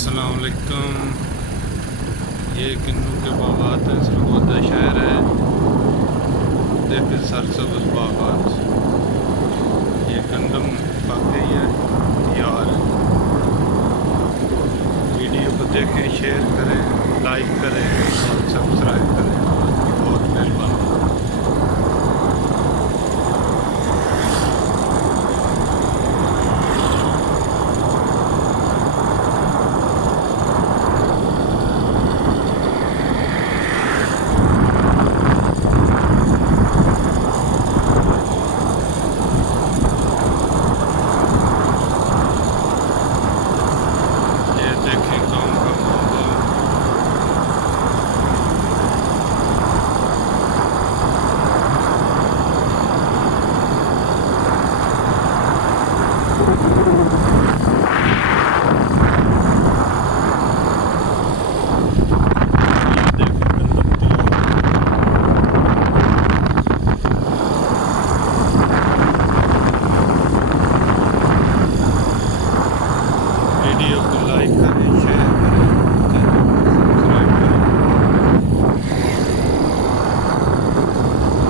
अस्सलाम वालेकुम। ये किन्नू के बागात हैं, सरगोदा शहर है। देखें सरसब्ज बागात, ये गंदम पक गई है यार। वीडियो को देखें, शेयर करें, लाइक करें।